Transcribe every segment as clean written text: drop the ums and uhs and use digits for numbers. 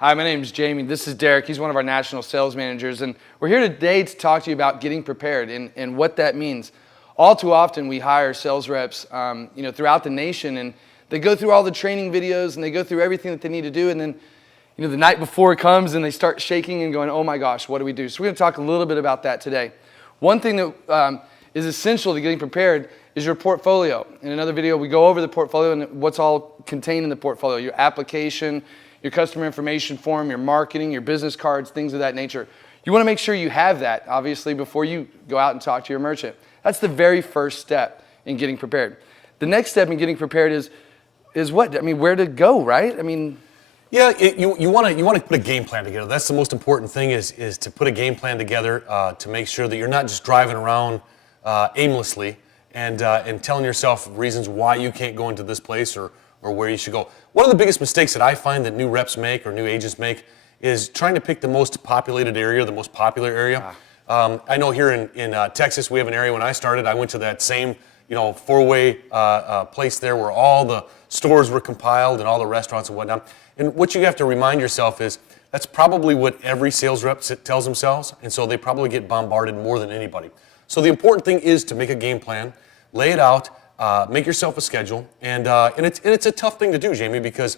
Hi, my name is Jamie. This is Derek. He's one of our national sales managers, and we're here today to talk to you about getting prepared and what that means. All too often, we hire sales reps, throughout the nation, and they go through all the training videos and they go through everything that they need to do, and then, the night before it comes and they start shaking and going, "Oh my gosh, what do we do?" So we're going to talk a little bit about that today. One thing that is essential to getting prepared is your portfolio. In another video, we go over the portfolio and what's all contained in the portfolio: your application, your customer information form, your marketing, your business cards, things of that nature. You want to make sure you have that, obviously, before you go out and talk to your merchant. That's the very first step in getting prepared. The next step in getting prepared is what? I mean, where to go, right? Yeah, you want to put a game plan together. That's the most important thing is to put a game plan together to make sure that you're not just driving around aimlessly and telling yourself reasons why you can't go into this place or where you should go. One of the biggest mistakes that I find that new reps make or new agents make is trying to pick the most populated area, the most popular area. I know here in Texas we have an area. When I started, I went to that same four-way place there where all the stores were compiled and all the restaurants and whatnot. And what you have to remind yourself is that's probably what every sales rep tells themselves, and so they probably get bombarded more than anybody. So the important thing is to make a game plan, lay it out, make yourself a schedule, and it's a tough thing to do, Jamie, because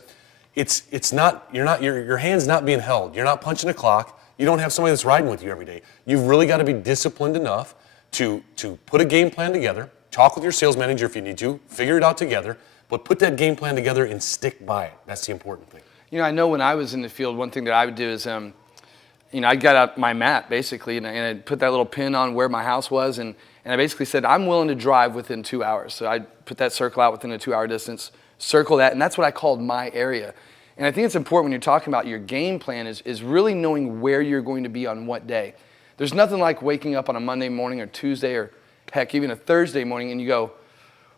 your hand's not being held. You're not punching a clock. You don't have somebody that's riding with you every day. You've really got to be disciplined enough to put a game plan together, talk with your sales manager if you need to, figure it out together, but put that game plan together and stick by it. That's the important thing. I know when I was in the field, one thing that I would do is, I got out my map basically, and I put that little pin on where my house was, and I basically said, I'm willing to drive within 2 hours. So I put that circle out within a 2-hour distance, circle that, and that's what I called my area. And I think it's important when you're talking about your game plan is really knowing where you're going to be on what day. There's nothing like waking up on a Monday morning or Tuesday or heck, even a Thursday morning, and you go,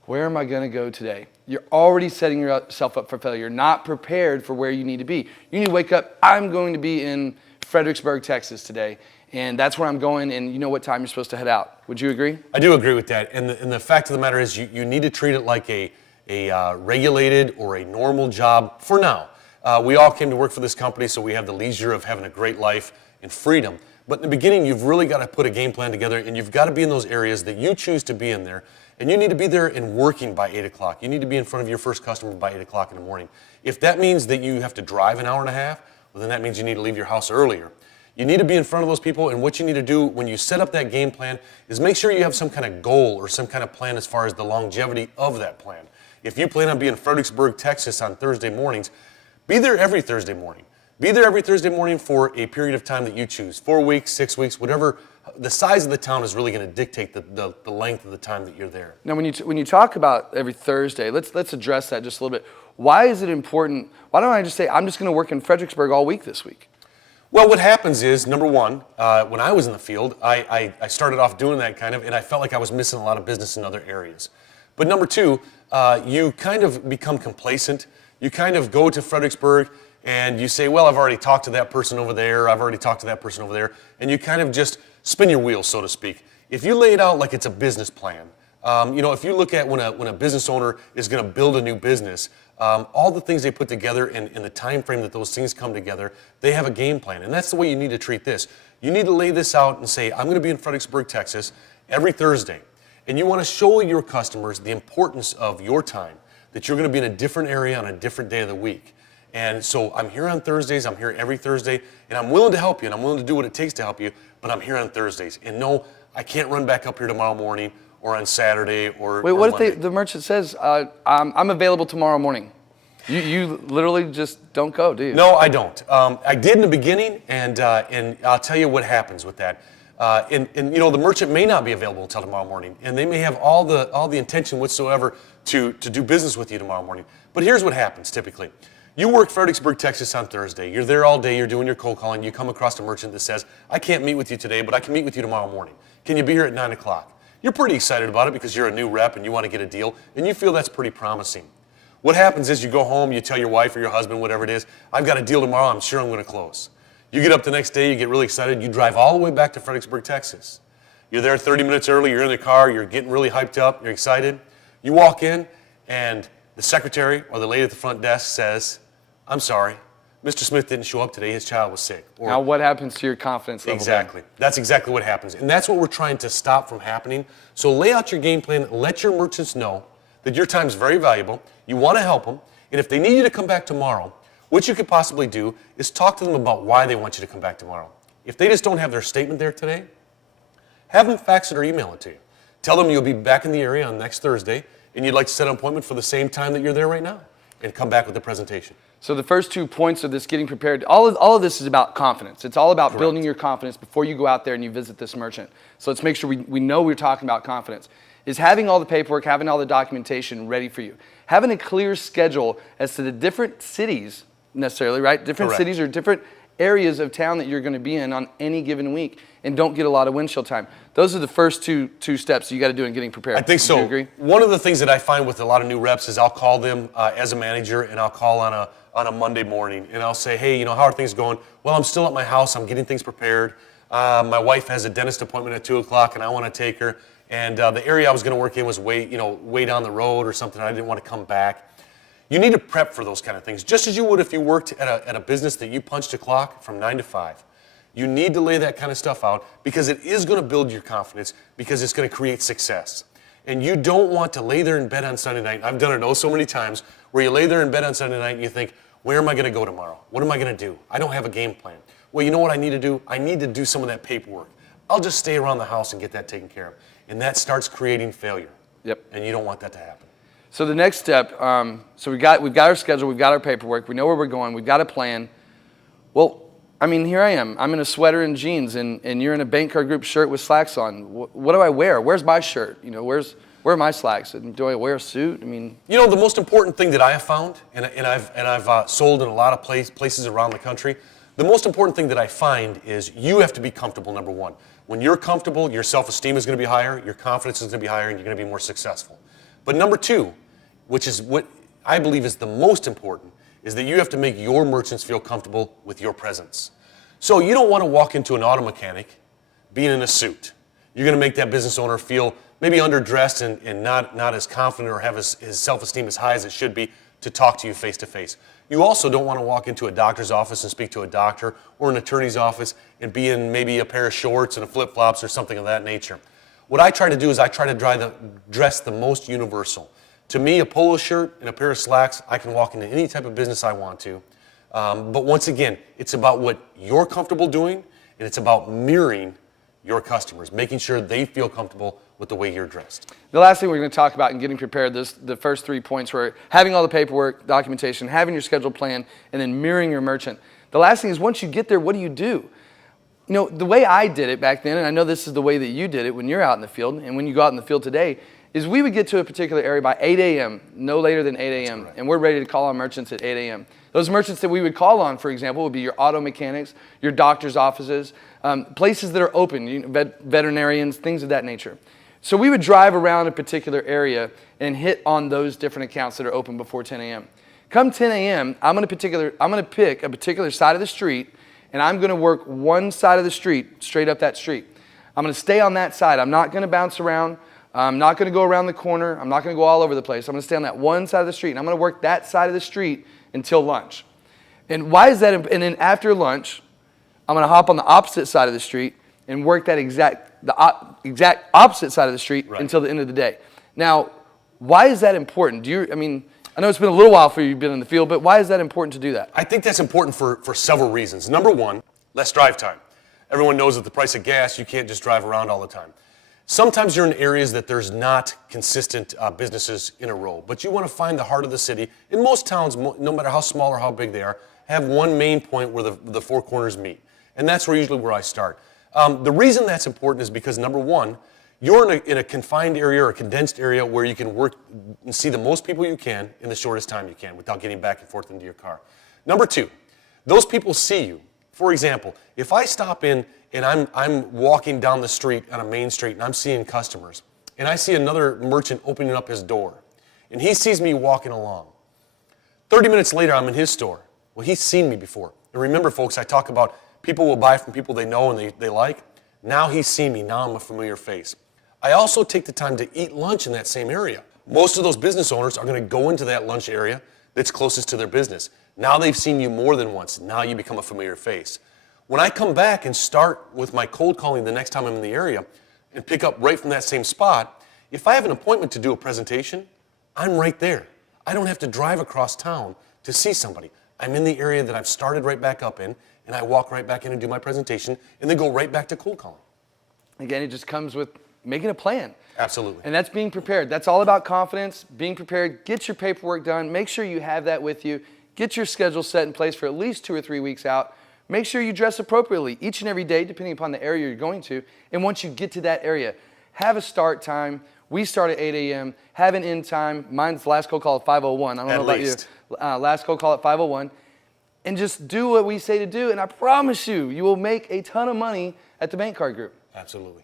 where am I going to go today? You're already setting yourself up for failure. You're not prepared for where you need to be. You need to wake up, I'm going to be in Fredericksburg, Texas today, and that's where I'm going, and you know what time you're supposed to head out. Would you agree? I do agree with that, and the fact of the matter is you need to treat it like a regulated or a normal job for now. We all came to work for this company, so we have the leisure of having a great life and freedom. But in the beginning, you've really got to put a game plan together, and you've got to be in those areas that you choose to be in there, and you need to be there and working by 8 o'clock. You need to be in front of your first customer by 8 o'clock in the morning. If that means that you have to drive an hour and a half, well, then that means you need to leave your house earlier. You need to be in front of those people, and what you need to do when you set up that game plan is make sure you have some kind of goal or some kind of plan as far as the longevity of that plan. If you plan on being in Fredericksburg, Texas on Thursday mornings, be there every Thursday morning. Be there every Thursday morning for a period of time that you choose, 4 weeks, 6 weeks, whatever. The size of the town is really going to dictate the length of the time that you're there. Now, when you talk about every Thursday, let's address that just a little bit. Why is it important? Why don't I just say, I'm just going to work in Fredericksburg all week this week? Well, what happens is, number one, when I was in the field, I started off doing that kind of, and I felt like I was missing a lot of business in other areas. But number two, you kind of become complacent. You kind of go to Fredericksburg and you say, well, I've already talked to that person over there, I've already talked to that person over there, and you kind of just spin your wheels, so to speak. If you lay it out like it's a business plan, if you look at when a business owner is going to build a new business, all the things they put together and the time frame that those things come together, they have a game plan, and that's the way you need to treat this. You need to lay this out and say, I'm going to be in Fredericksburg, Texas, every Thursday, and you want to show your customers the importance of your time, that you're going to be in a different area on a different day of the week. And so I'm here on Thursdays, I'm here every Thursday, and I'm willing to help you, and I'm willing to do what it takes to help you, but I'm here on Thursdays. And no, I can't run back up here tomorrow morning or on Saturday or Wait, what Monday. if the merchant says, I'm available tomorrow morning? You literally just don't go, do you? No, I don't. I did in the beginning, and I'll tell you what happens with that. The merchant may not be available until tomorrow morning, and they may have all the intention whatsoever to do business with you tomorrow morning. But here's what happens typically. You work Fredericksburg, Texas on Thursday. You're there all day. You're doing your cold calling. You come across a merchant that says, I can't meet with you today, but I can meet with you tomorrow morning. Can you be here at 9 o'clock? You're pretty excited about it because you're a new rep and you want to get a deal, and you feel that's pretty promising. What happens is you go home, you tell your wife or your husband, whatever it is, I've got a deal tomorrow. I'm sure I'm going to close. You get up the next day. You get really excited. You drive all the way back to Fredericksburg, Texas. You're there 30 minutes early. You're in the car. You're getting really hyped up. You're excited. You walk in, and the secretary or the lady at the front desk says, I'm sorry, Mr. Smith didn't show up today, his child was sick. Or, Now, what happens to your confidence level? exactly. That's exactly what happens. And that's what we're trying to stop from happening. So lay out your game plan, let your merchants know that your time is very valuable, you want to help them, and if they need you to come back tomorrow, what you could possibly do is talk to them about why they want you to come back tomorrow. If they just don't have their statement there today, have them fax it or email it to you. Tell them you'll be back in the area on next Thursday, and you'd like to set an appointment for the same time that you're there right now, and come back with the presentation. So the first 2 points of this getting prepared, all of this is about confidence. It's all about building your confidence before you go out there and you visit this merchant. So let's make sure we know we're talking about confidence. Is having all the paperwork, having all the documentation ready for you. Having a clear schedule as to the different cities necessarily, right? Different Correct. cities or different areas of town that you're going to be in on any given week, and don't get a lot of windshield time. Those are the first two steps you got to do in getting prepared. I think so. Do you agree? One of the things that I find with a lot of new reps is I'll call them as a manager, and I'll call on a Monday morning, and I'll say, hey, how are things going? Well, I'm still at my house. I'm getting things prepared. My wife has a dentist appointment at 2 o'clock, and I want to take her. And the area I was going to work in was way down the road or something. I didn't want to come back. You need to prep for those kind of things, just as you would if you worked at a business that you punched a clock from 9 to 5. You need to lay that kind of stuff out because it is going to build your confidence because it's going to create success. And you don't want to lay there in bed on Sunday night. I've done it so many times where you lay there in bed on Sunday night and you think, where am I going to go tomorrow? What am I going to do? I don't have a game plan. Well, you know what I need to do? I need to do some of that paperwork. I'll just stay around the house and get that taken care of. And that starts creating failure. Yep. And you don't want that to happen. So the next step, so we've got our schedule, we've got our paperwork, we know where we're going, we've got a plan. Well, I mean, here I am. I'm in a sweater and jeans, and you're in a bank card group shirt with slacks on. What do I wear? Where's my shirt? Where are my slacks? Do I wear a suit? I mean, the most important thing that I have found, and I've sold in a lot of places around the country. The most important thing that I find is you have to be comfortable. Number one, when you're comfortable, your self-esteem is going to be higher, your confidence is going to be higher, and you're going to be more successful. But number two, which is what I believe is the most important, is that you have to make your merchants feel comfortable with your presence. So you don't want to walk into an auto mechanic being in a suit. You're going to make that business owner feel maybe underdressed and not as confident or have his self-esteem as high as it should be to talk to you face to face. You also don't want to walk into a doctor's office and speak to a doctor or an attorney's office and be in maybe a pair of shorts and a flip-flops or something of that nature. What I try to do is I try to dress the most universal. To me, a polo shirt and a pair of slacks, I can walk into any type of business I want to. But once again, it's about what you're comfortable doing, and it's about mirroring your customers, making sure they feel comfortable with the way you're dressed. The last thing we're going to talk about in getting prepared, the first 3 points were having all the paperwork, documentation, having your schedule plan, and then mirroring your merchant. The last thing is once you get there, what do you do? The way I did it back then, and I know this is the way that you did it when you're out in the field and when you go out in the field today, is we would get to a particular area by 8 a.m., no later than 8 a.m., and we're ready to call on merchants at 8 a.m. Those merchants that we would call on, for example, would be your auto mechanics, your doctor's offices, places that are open, veterinarians, things of that nature. So we would drive around a particular area and hit on those different accounts that are open before 10 a.m. Come 10 a.m., I'm going to pick a particular side of the street, and I'm going to work one side of the street, straight up that street. I'm going to stay on that side. I'm not going to bounce around. I'm not going to go around the corner. I'm not going to go all over the place. I'm going to stay on that one side of the street, and I'm going to work that side of the street until lunch. And why is that? And then after lunch, I'm going to hop on the opposite side of the street and work that exact opposite side of the street until the end of the day. Now, why is that important? I know it's been a little while for you been in the field, but why is that important to do that? I think that's important for several reasons. Number one, less drive time. Everyone knows that the price of gas, you can't just drive around all the time. Sometimes you're in areas that there's not consistent businesses in a row, but you want to find the heart of the city. In most towns, no matter how small or how big they are, have one main point where the four corners meet. And that's usually where I start. The reason that's important is because, number one, you're in a confined area or a condensed area where you can work and see the most people you can in the shortest time you can without getting back and forth into your car. Number two, those people see you. For example, if I stop in and I'm walking down the street on a main street and I'm seeing customers, and I see another merchant opening up his door, and he sees me walking along. 30 minutes later, I'm in his store. Well, he's seen me before. And remember, folks, I talk about people will buy from people they know and they like. Now he's seen me. Now I'm a familiar face. I also take the time to eat lunch in that same area. Most of those business owners are going to go into that lunch area that's closest to their business. Now they've seen you more than once. Now you become a familiar face. When I come back and start with my cold calling the next time I'm in the area and pick up right from that same spot, if I have an appointment to do a presentation, I'm right there. I don't have to drive across town to see somebody. I'm in the area that I've started right back up in, and I walk right back in and do my presentation, and then go right back to cold calling. Again, it just comes with making a plan. Absolutely. And that's being prepared. That's all about confidence, being prepared. Get your paperwork done. Make sure you have that with you. Get your schedule set in place for at least 2 or 3 weeks out. Make sure you dress appropriately each and every day, depending upon the area you're going to. And once you get to that area, have a start time. We start at 8 a.m. Have an end time. Mine's last cold call at 5:01. I don't know about you. Last cold call at 5:01. And just do what we say to do. And I promise you, you will make a ton of money at the Bank Card Group. Absolutely.